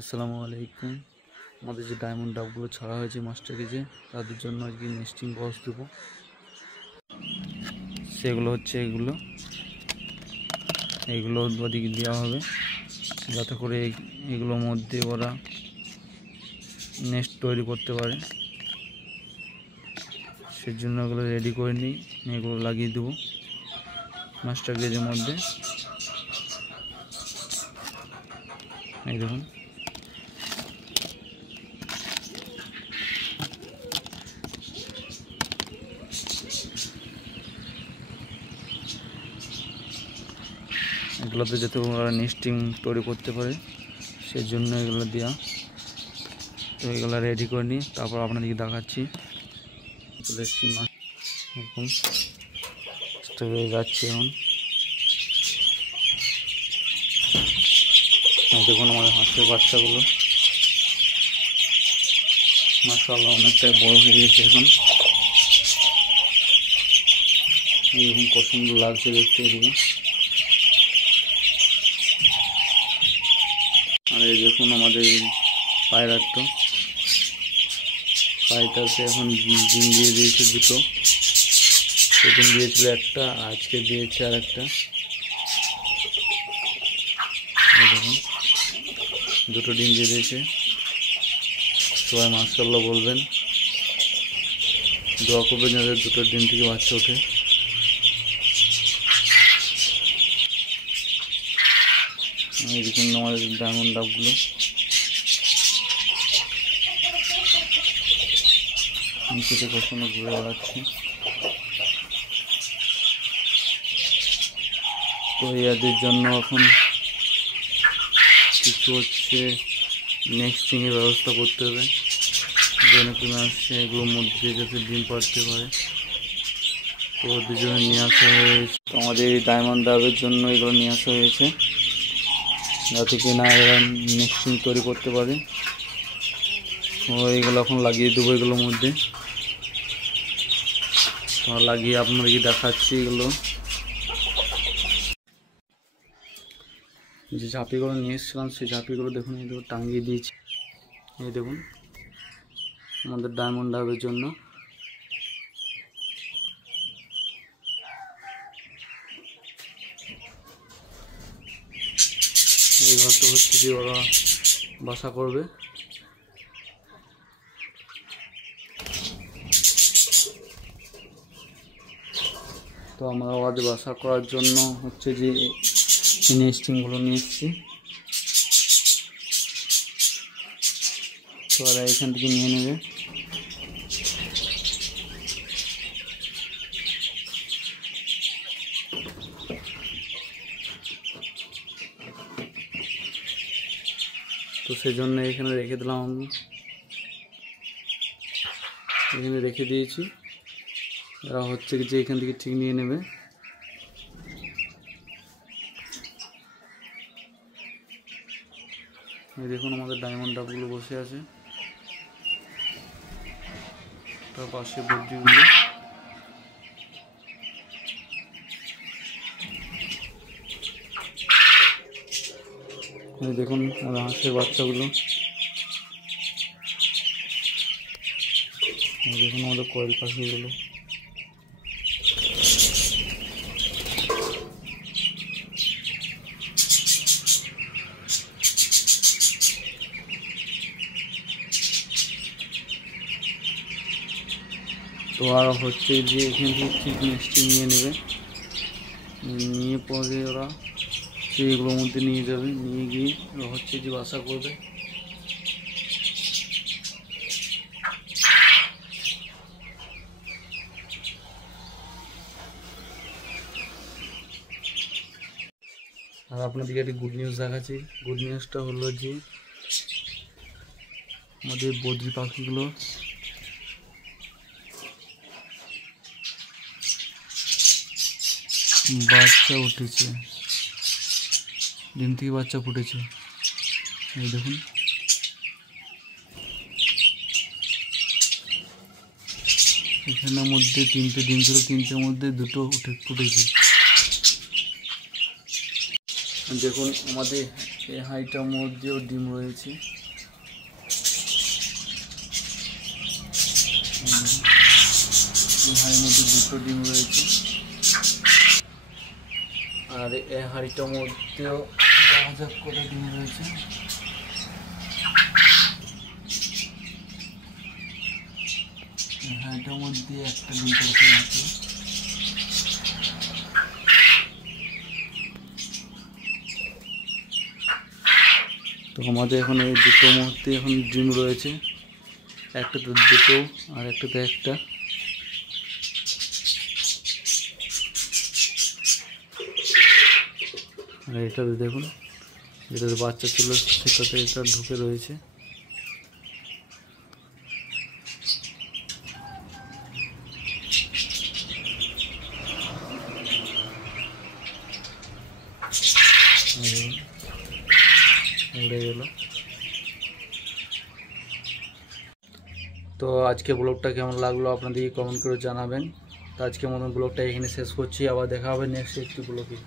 আসসালামু আলাইকুম। আমাদের যে ডায়মন্ড ডাবগুলো ছাড়া হয়েছে মাস্টার কেজে, তাদের জন্য আজকে নেস্টিং বক্স দেবো। সেগুলো হচ্ছে এগুলো ওদিকে দেওয়া হবে, যাতে করে এগুলোর মধ্যে ওরা নেস্ট তৈরি করতে পারে। সেজন্য এগুলো রেডি করে নিই, এগুলো লাগিয়ে দেবো মাস্টার কেজের মধ্যে। এই দেখুন, এগুলোতে যাতে ওরা নেস্টিং তৈরি করতে পারে, সেজন্য এগুলো দেওয়া। তো এগুলো রেডি করে নিই, তারপর আপনাদেরকে দেখাচ্ছি। চলে এসেছি এখন যাচ্ছি। এখন দেখুন আমাদের হাঁসের বাচ্চাগুলো মাশাআল্লাহ অনেকটাই বড় হয়ে গেছে। এখন এরকম কত সুন্দর লাগছে দেখতে এদিকে। আর এই দেখুন আমাদের পায়রাটাতে এখন ডিম দিয়ে দিয়েছে দুটো। সেদিন দিয়েছিল একটা, আজকে দিয়েছে আর একটা। দেখুন দুটো ডিম দিয়ে দিয়েছে। সবাই মাশাআল্লাহ বলবেন, দোয়া করবেন যাতে দুটো ডিম থেকে বাচ্চা ওঠে। এই দেখুন আমাদের ডায়মন্ড ডাবগুলো নিচেতে কখনো ঘুরে বেড়াচ্ছে। তো এদের জন্য এখন কিছু হচ্ছে নেস্টিংয়ের ব্যবস্থা করতে হবে, যেন কিনা আসছে এগুলোর মধ্যে যাতে ডিম পাড়তে পারে। তো ওদের জন্য নিয়ে আসা হয়েছে। তো আমাদের এই ডায়মন্ড ডাবের জন্য এগুলো নিয়ে আসা হয়েছে, যাতে কিনা এরা নেস্টিং তৈরি করতে পারে। তো এইগুলো এখন লাগিয়ে দেবো এগুলোর মধ্যে। লাগিয়ে আপনাদেরকে দেখাচ্ছি। এগুলো যে ঝাঁপিগুলো নিয়ে এসেছিলাম, সেই ঝাঁপিগুলো দেখুন এগুলো টাঙিয়ে দিয়েছি। এই দেখুন আমাদের ডায়মন্ড ডাবের জন্য। এই ঘরটা হচ্ছে যে ওরা বাসা করবে। তো আমরা ওদের বাসা করার জন্য হচ্ছে যে নেস্টিংগুলো নিয়ে এসেছি। তো ওরা এখান থেকে নিয়ে নেবে। তো সেজন্য এখানে রেখে দিলাম, আমি এখানে রেখে দিয়েছি। এরা হচ্ছে যে এখান থেকে ঠিক নিয়ে নেবে। এই দেখুন আমাদের ডায়মন্ড ডাবগুলো বসে আছে, তার পাশে বদ্রিগুলো। এই দেখুন আমাদের হাঁসের বাচ্চাগুলো। এই দেখুন আমাদের কোয়েল পাখিগুলো। তো আর হচ্ছে যে এখান থেকে ঠিক নেস্টিং নিয়ে নেবে, নিয়ে পরে ওরা সেইগুলোর মধ্যে নিয়ে যাবে, নিয়ে গিয়ে হচ্ছে যে বাসা করবে। আর আপনাদেরকে একটি গুড নিউজ দেখাচ্ছি। গুড নিউজটা হলো যে আমাদের বদ্রি পাখিগুলো বাচ্চা উঠেছে, ডিম থেকে বাচ্চা ফুটেছে। এই দেখুন এখানের মধ্যে 3টে ডিম ছিল, 3টের মধ্যে 2টো ফুটেছে। দেখুন আমাদের এই হাঁড়িটার মধ্যেও ডিম রয়েছে। এই হাঁড়ির মধ্যে 2টো ডিম রয়েছে। আর এই হাঁড়িটার মধ্যেও 10,000 করে ডিম রয়েছে। এই হাঁড়িটার মধ্যে একটা ডিম পড়ে আছে। তো আমাদের এখন এই 2টো মধ্যে এখন ডিম রয়েছে, একটাতে 2টো আর একটাতে একটা। আর এটাতে দেখুন, যেটাতে বাচ্চা ছিল সেটাতে এটা ঢুকে রয়েছে। উড়ে গেল। তো আজকে ব্লগটা কেমন লাগলো আপনাদেরকে কমেন্ট করে জানাবেন। তো আজকের মতন ব্লগটা এখানে শেষ করছি, আবার দেখা হবে নেক্সট একটি ব্লগে।